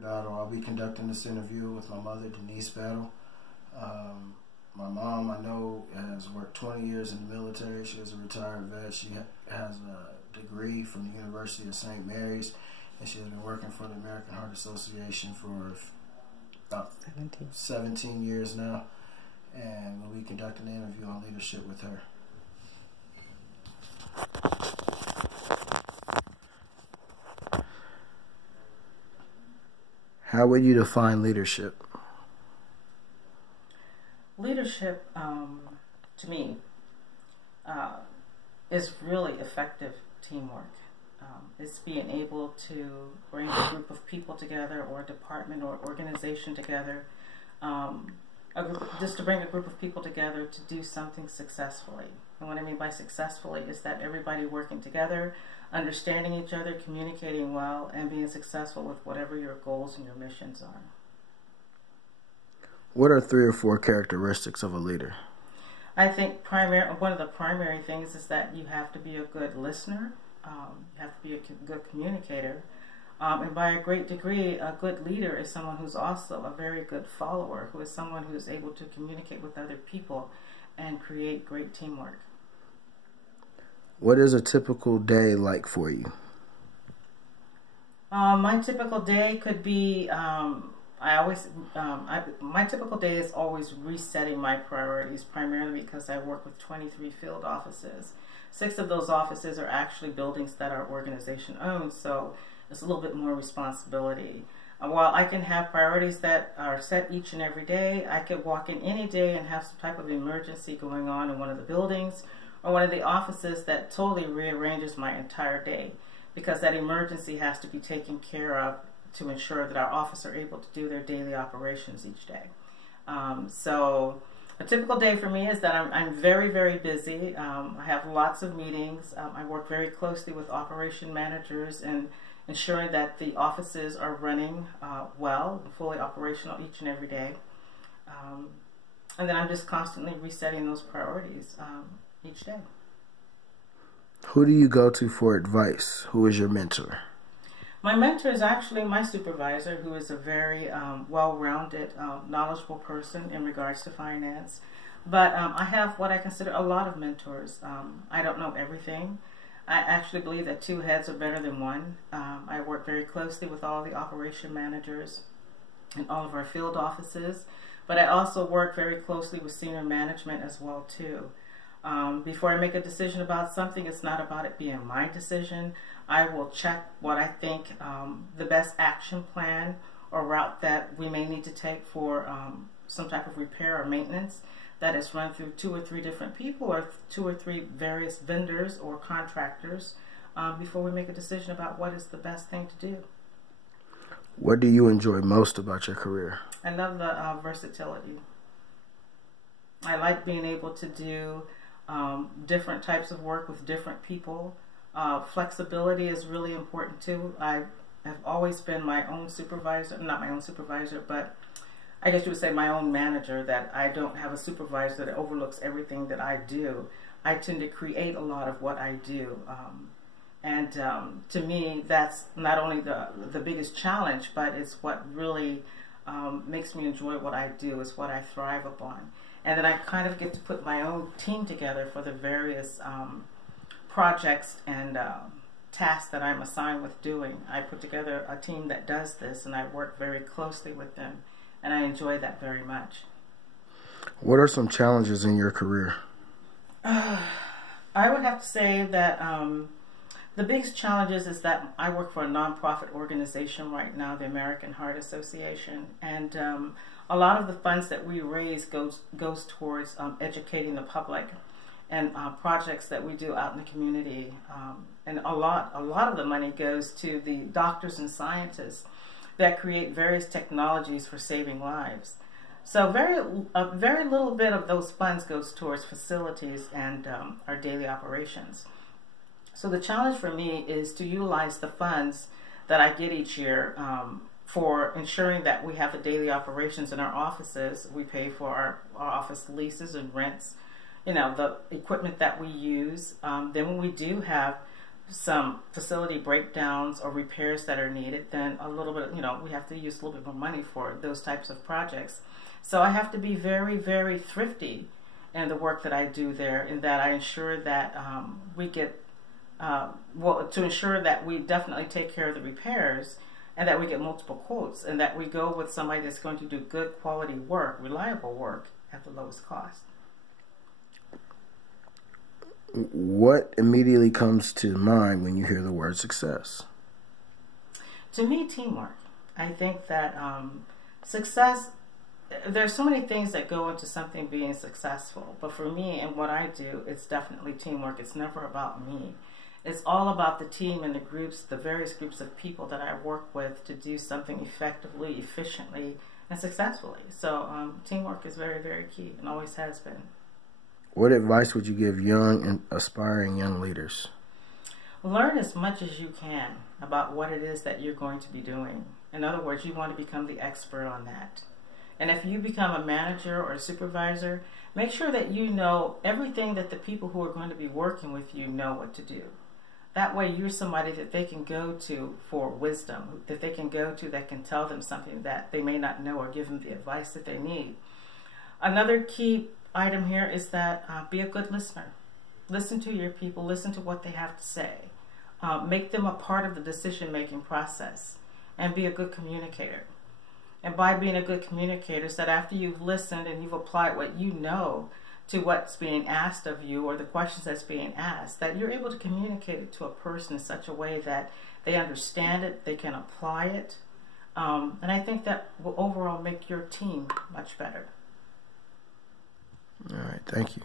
Battle. I'll be conducting this interview with my mother, Denise Battle. My mom, I know, has worked 20 years in the military. She is a retired vet. She has a degree from the University of St. Mary's, and she has been working for the American Heart Association for about 17 years now. And we'll be conducting an interview on leadership with her. How would you define leadership? Leadership, to me, is really effective teamwork. It's being able to bring a group of people together, or a department or organization together, just to bring a group of people together to do something successfully. And what I mean by successfully is that everybody working together, understanding each other, communicating well, and being successful with whatever your goals and your missions are. What are 3 or 4 characteristics of a leader? I think one of the primary things is that you have to be a good listener, you have to be a good communicator, and by a great degree, a good leader is someone who's also a very good follower, who is someone who is able to communicate with other people and create great teamwork. What is a typical day like for you? My typical day could be, my typical day is always resetting my priorities, primarily because I work with 23 field offices. 6 of those offices are actually buildings that our organization owns, so it's a little bit more responsibility. While I can have priorities that are set each and every day, I could walk in any day and have some type of emergency going on in one of the buildings or one of the offices that totally rearranges my entire day, because that emergency has to be taken care of to ensure that our offices are able to do their daily operations each day. So a typical day for me is that I'm very, very busy. I have lots of meetings. I work very closely with operation managers and ensuring that the offices are running well and fully operational each and every day. And then I'm just constantly resetting those priorities each day. Who do you go to for advice? Who is your mentor? My mentor is actually my supervisor, who is a very well-rounded, knowledgeable person in regards to finance. But I have what I consider a lot of mentors. I don't know everything. I actually believe that 2 heads are better than 1. I work very closely with all the operation managers in all of our field offices, but I also work very closely with senior management as well too. Before I make a decision about something, it's not about it being my decision. I will check what I think the best action plan or route that we may need to take for some type of repair or maintenance that is run through 2 or 3 different people or 2 or 3 various vendors or contractors before we make a decision about what is the best thing to do. What do you enjoy most about your career? I love the versatility. I like being able to do different types of work with different people. Flexibility is really important too. I have always been my own supervisor, not my own supervisor, but I guess you would say my own manager, that I don't have a supervisor that overlooks everything that I do. I tend to create a lot of what I do. And to me, that's not only the biggest challenge, but it's what really makes me enjoy what I do. It's what I thrive upon. And then I kind of get to put my own team together for the various projects and tasks that I'm assigned with doing. I put together a team that does this, and I work very closely with them, and I enjoy that very much. What are some challenges in your career? I would have to say that the biggest challenges is that I work for a nonprofit organization right now, the American Heart Association, and a lot of the funds that we raise goes towards educating the public and projects that we do out in the community. And a lot of the money goes to the doctors and scientists that create various technologies for saving lives. So a very little bit of those funds goes towards facilities and our daily operations. So the challenge for me is to utilize the funds that I get each year for ensuring that we have the daily operations in our offices. We pay for our office leases and rents, you know, the equipment that we use. Then when we do have some facility breakdowns or repairs that are needed, then a little bit, we have to use a little bit more money for those types of projects. So I have to be very, very thrifty in the work that I do there, in that I ensure that we get, to ensure that we definitely take care of the repairs, and that we get multiple quotes, and that we go with somebody that's going to do good quality work, reliable work at the lowest cost. What immediately comes to mind when you hear the word success? To me, teamwork. I think that success, there's so many things that go into something being successful, but for me and what I do, it's definitely teamwork. It's never about me. It's all about the team and the groups, the various groups of people that I work with to do something effectively, efficiently, and successfully. So teamwork is very, very key, and always has been. What advice would you give young and aspiring young leaders? Learn as much as you can about what it is that you're going to be doing. In other words, you want to become the expert on that. And if you become a manager or a supervisor, make sure that you know everything that the people who are going to be working with you know what to do. That way you're somebody that they can go to for wisdom, that they can go to that can tell them something that they may not know or give them the advice that they need. Another key item here is that be a good listener. Listen to your people, listen to what they have to say. Make them a part of the decision-making process, and be a good communicator. And by being a good communicator, is that after you've listened and you've applied what you know to what's being asked of you, or the questions that's being asked, that you're able to communicate it to a person in such a way that they understand it, they can apply it. And I think that will overall make your team much better. All right, thank you.